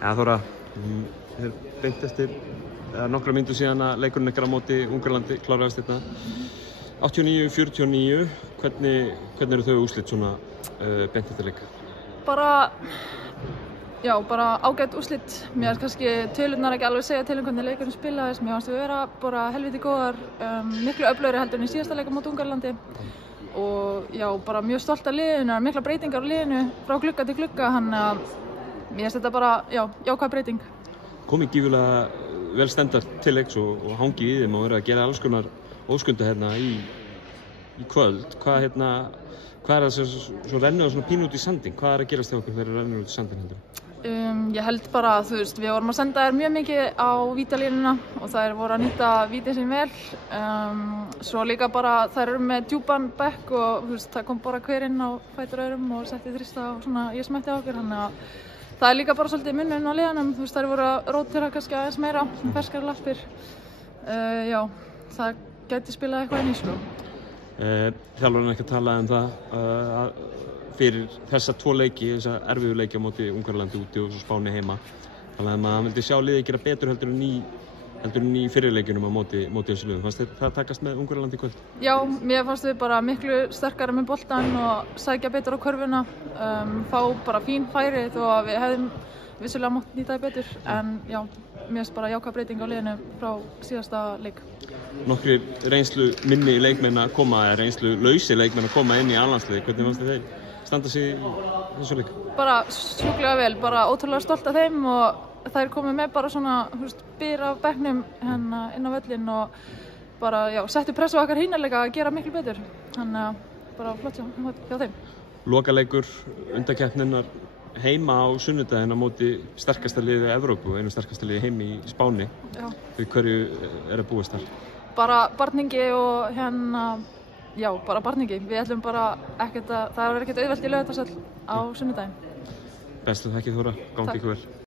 Ja, Þóra, þið beint eftir nokkra mínútur síðan að leikurinn ykkar á móti Ungverjalandi kláraðist hérna 89-49. Hvernig eru þau úrslit svona beint eftir leik? Bara ágætt úrslit. Mér finnst kannski tölurnar ekki alveg segja til hvernig leikurinn spilaðist. Mér fannst við vera bara helviti góðar, miklu öflugri heldur en í síðasta leik á móti Ungverjalandi. Og já, bara mjög stolt af liðinu, mikla breytingar á liðinu frá glugga til glugga, mér finnst þetta bara, jákvæð breyting. Komið gífurlega vel stendar til leiks og hangið í þeim og verið að gera alls konar óskunda hérna í kvöld. Hvað er það svo rennur svona pínu út í sandinn? Hvað er að gerast hjá okkur þegar það rennur út í sandinn heldur? Ég held bara, við vorum að senda þær mjög mikið á vítalínuna og þær voru að nýta vítin sín vel. Svo líka bara þær eru með djúpan bekk og það kom bara hver inn á fætur öðrum og setti þrista og svona ég smetti á okkur. Þannig að það er líka bara svolítið munurinn á liðunum. Þær voru að rótera kannski aðeins meira, ferskari lappir. Það gæti spilað eitthvað inn í sko. Þjálfarinn ekki að tala um það fyrir þessa tvo leiki, þessa erfiðu leiki á móti Ungverjalandi úti og svo Spáni heima. Þannig að maður vildi sjá liðið gera betur heldur en í fyrirleikunum á móti þessu liðum. Fannst það takast með Ungverjalandi í kvöld? Já, mér fannst við bara miklu sterkari með boltann og sækja betur á körfuna, fá bara fín færi þó að við hefðum vissulega mátt nýta það betur. En já, mér finnst bara jákvæð breyting á liðinu frá síðasta leik. Nokkrir reynslu minni leikmenn að koma, eða reynslu lausi leikmenn að koma inn í A-landsliðið. Hvernig fannst þeir standa sig í þessu leik? Bara sjúklega vel, bara ótrúlega stolt af þeim og þær komið með bara svona byr af bekknum inn á völlinn og bara settu pressu á okkar hinarleika að gera miklu betur. Þannig að bara flott hjá þeim. Lokaleikur undankeppninnar heima á sunnudaginn á móti sterkasta liði Evrópu, einu sterkasta liði heim í Spáni. Við hverju er að búast þar? Bara barningi og bara barningi. Við ætlum bara það er ekkert auðvelt í Laugardalshöll á sunnudaginn. Bestu þakkir Þóra, gangi ykkur vel.